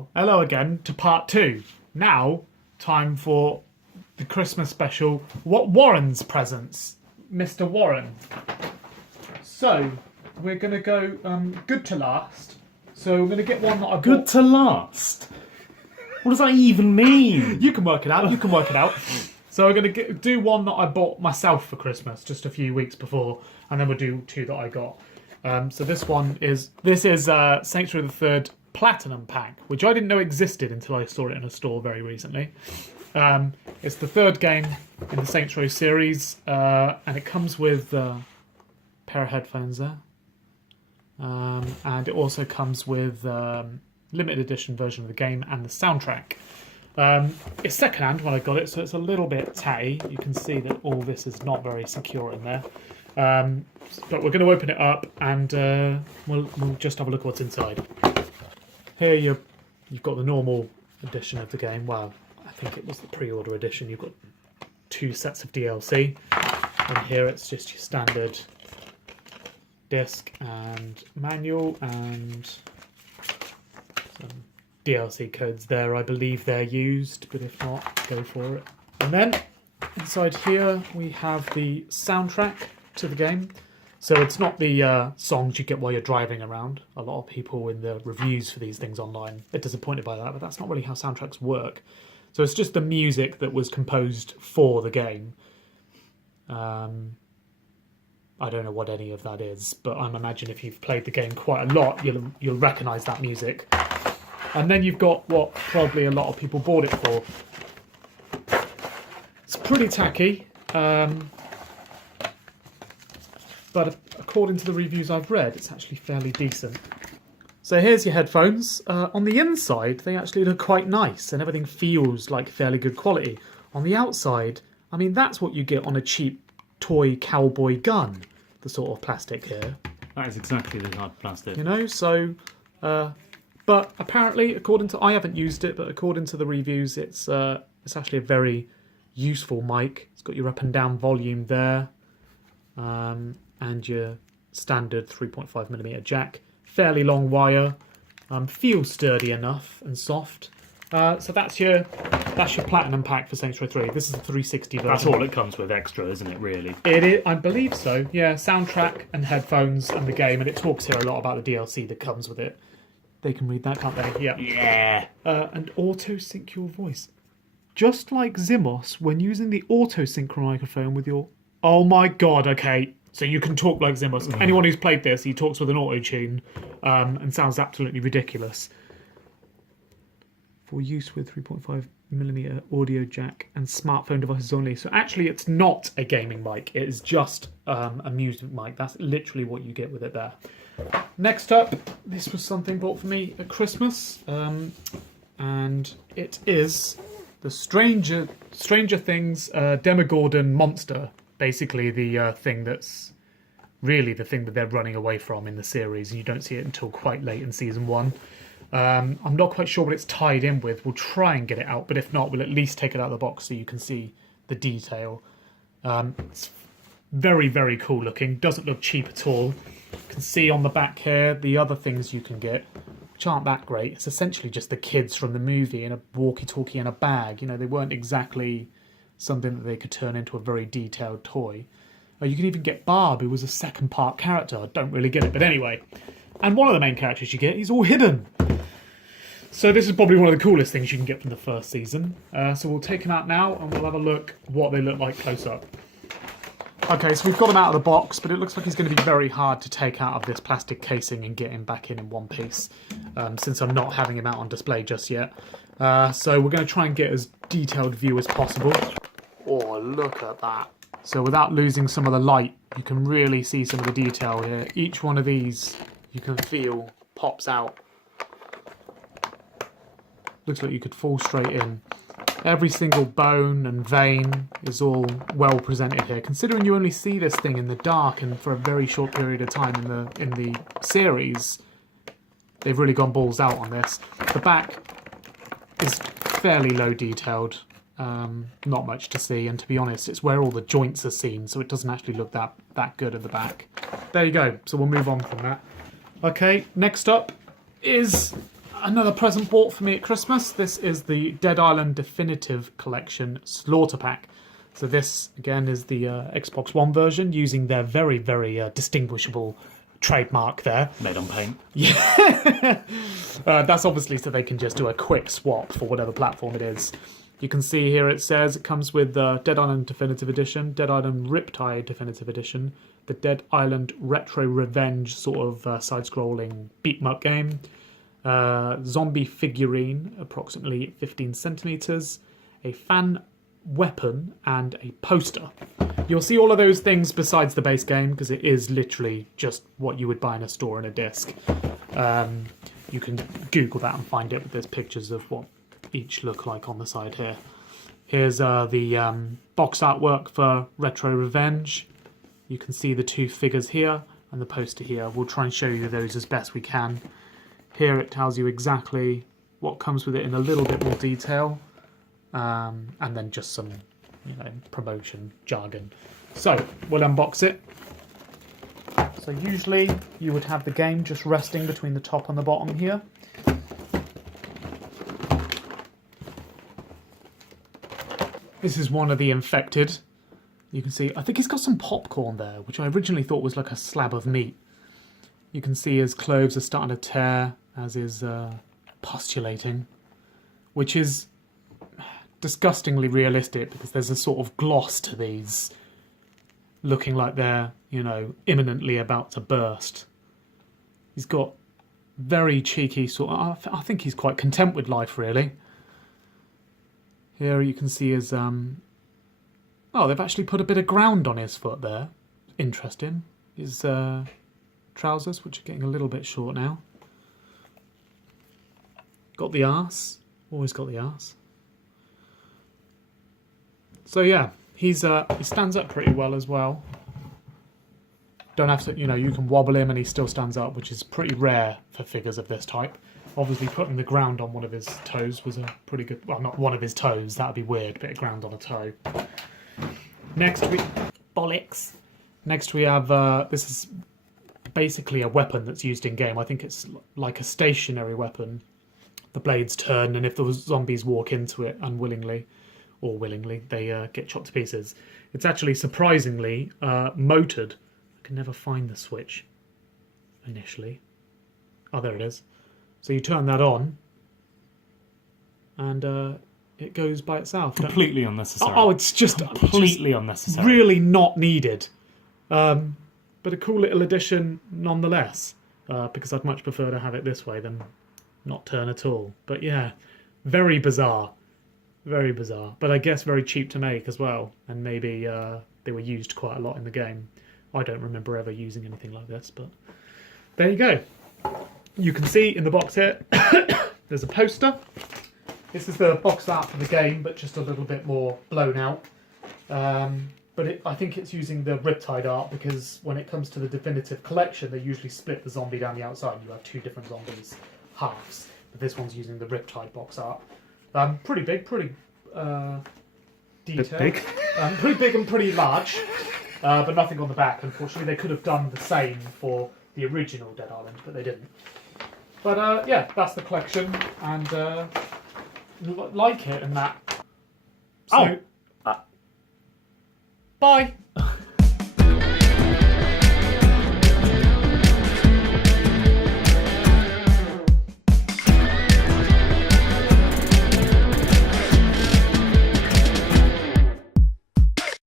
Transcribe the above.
Well, hello again to part 2. Now, time for the Christmas special. What Warren's presents? Mr. Warren. So, we're going to go good to last. So, we're going to get one that I've Good to last? What does that even mean? You can work it out. So we're going to do one that I bought myself for Christmas just a few weeks before, and then we'll do 2 that I got. So this is Sanctuary of the Third Platinum Pack, which I didn't know existed until I saw it in a store very recently. It's the 3rd game in the Sanctuary series, and it comes with a pair of headphones there. And it also comes with limited edition version of the game and the soundtrack. It's secondhand when I got it, so it's a little bit tatty. You can see that all this is not very secure in there. But we're going to open it up and we'll just have a look what's inside. Here you've got the normal edition of the game. Well, I think it was the pre-order edition. You've got 2 sets of DLC. And here it's just your standard disc and manual and some DLC codes there. I believe they're used, but if not, go for it. And then inside here we have the soundtrack to the game. So it's not the songs you get while you're driving around. A lot of people in the reviews for these things online are disappointed by that, but that's not really how soundtracks work. So it's just the music that was composed for the game. I don't know what any of that is, but I imagine if you've played the game quite a lot, you'll recognise that music. And then you've got what probably a lot of people bought it for. It's pretty tacky, but according to the reviews I've read, it's actually fairly decent. So here's your headphones. On the inside, they actually look quite nice, and everything feels like fairly good quality. On the outside, I mean, that's what you get on a cheap toy cowboy gun, the sort of plastic here. That is exactly the type of plastic. You know, so... but apparently, I haven't used it, but according to the reviews, it's actually a very useful mic. It's got your up and down volume there, and your standard 3.5mm jack. Fairly long wire. Feels sturdy enough and soft. So that's your platinum pack for Sanctuary 3. This is the 360 version. That's all it comes with extra, isn't it, really? It is, I believe so. Yeah, soundtrack and headphones and the game, and it talks here a lot about the DLC that comes with it. They can read that, can't they? Yeah. Yeah. And auto-sync your voice. Just like Zimos, when using the auto-sync microphone with your... Oh my god, okay. So you can talk like Zimos. Anyone who's played this, he talks with an auto-tune and sounds absolutely ridiculous. For use with 3.5mm audio jack and smartphone devices only. So actually it's not a gaming mic. It is just a music mic. That's literally what you get with it there. Next up, this was something bought for me at Christmas, and it is the Stranger Things Demogorgon monster. Basically, the thing that's really the thing that they're running away from in the series, and you don't see it until quite late in season 1. I'm not quite sure what it's tied in with. We'll try and get it out, but if not, we'll at least take it out of the box so you can see the detail. It's very, very cool looking. Doesn't look cheap at all. You can see on the back here the other things you can get, which aren't that great. It's essentially just the kids from the movie in a walkie-talkie and a bag. You know, they weren't exactly something that they could turn into a very detailed toy. You can even get Barb, who was a second part character. I don't really get it, but anyway. And one of the main characters you get, he's all hidden. So this is probably one of the coolest things you can get from the first season. So we'll take them out now and we'll have a look what they look like close up. Okay, so we've got him out of the box, but it looks like he's going to be very hard to take out of this plastic casing and get him back in one piece, since I'm not having him out on display just yet. So we're going to try and get as detailed view as possible. Oh, look at that. So without losing some of the light, you can really see some of the detail here. Each one of these, you can feel, pops out. Looks like you could fall straight in. Every single bone and vein is all well presented here. Considering you only see this thing in the dark and for a very short period of time in the series, they've really gone balls out on this. The back is fairly low detailed, not much to see, and to be honest, it's where all the joints are seen, so it doesn't actually look that good at the back. There you go. So we'll move on from that. Okay, next up is another present bought for me at Christmas. This is the Dead Island Definitive Collection Slaughter Pack. So this, again, is the Xbox One version, using their very, very distinguishable trademark there. Made on paint. Yeah. That's obviously so they can just do a quick swap for whatever platform it is. You can see here it says it comes with Dead Island Definitive Edition, Dead Island Riptide Definitive Edition, the Dead Island Retro Revenge sort of side-scrolling beat-em-up game, zombie figurine, approximately 15 centimetres, a fan weapon, and a poster. You'll see all of those things besides the base game, because it is literally just what you would buy in a store in a disc. You can Google that and find it, but there's pictures of what each look like on the side here. Here's the box artwork for Retro Revenge. You can see the two figures here and the poster here. We'll try and show you those as best we can. Here it tells you exactly what comes with it in a little bit more detail, and then just some, promotion jargon. So we'll unbox it. So usually you would have the game just resting between the top and the bottom here. This is one of the infected. You can see, I think he's got some popcorn there, which I originally thought was like a slab of meat. You can see his clothes are starting to tear, as is postulating, which is disgustingly realistic because there's a sort of gloss to these, looking like they're, imminently about to burst. He's got very cheeky sort of, I think he's quite content with life, really. Here you can see his, oh, they've actually put a bit of ground on his foot there. Interesting. His trousers, which are getting a little bit short now. Got the arse. Always got the arse. So yeah, he stands up pretty well as well. Don't have to, you can wobble him and he still stands up, which is pretty rare for figures of this type. Obviously putting the ground on one of his toes was a pretty good, well, not one of his toes, that would be weird, bit of ground on a toe. Next bollocks. Next we have, this is basically a weapon that's used in game. I think it's like a stationary weapon. The blades turn, and if the zombies walk into it unwillingly, or willingly, they get chopped to pieces. It's actually surprisingly motored. I can never find the switch initially. Oh, there it is. So you turn that on, and it goes by itself. Completely unnecessary. Oh, it's just completely unnecessary. Really not needed. But a cool little addition nonetheless, because I'd much prefer to have it this way than not turn at all. But yeah, very bizarre. Very bizarre. But I guess very cheap to make as well. And maybe they were used quite a lot in the game. I don't remember ever using anything like this, but there you go. You can see in the box here, there's a poster. This is the box art for the game, but just a little bit more blown out. But I think it's using the Riptide art, because when it comes to the definitive collection, they usually split the zombie down the outside. You have two different zombies, halves. But this one's using the Riptide box art. Pretty big, pretty detailed. Big. Pretty big and pretty large, but nothing on the back, unfortunately. They could have done the same for the original Dead Island, but they didn't. But yeah, that's the collection, and like it and that. So, bye!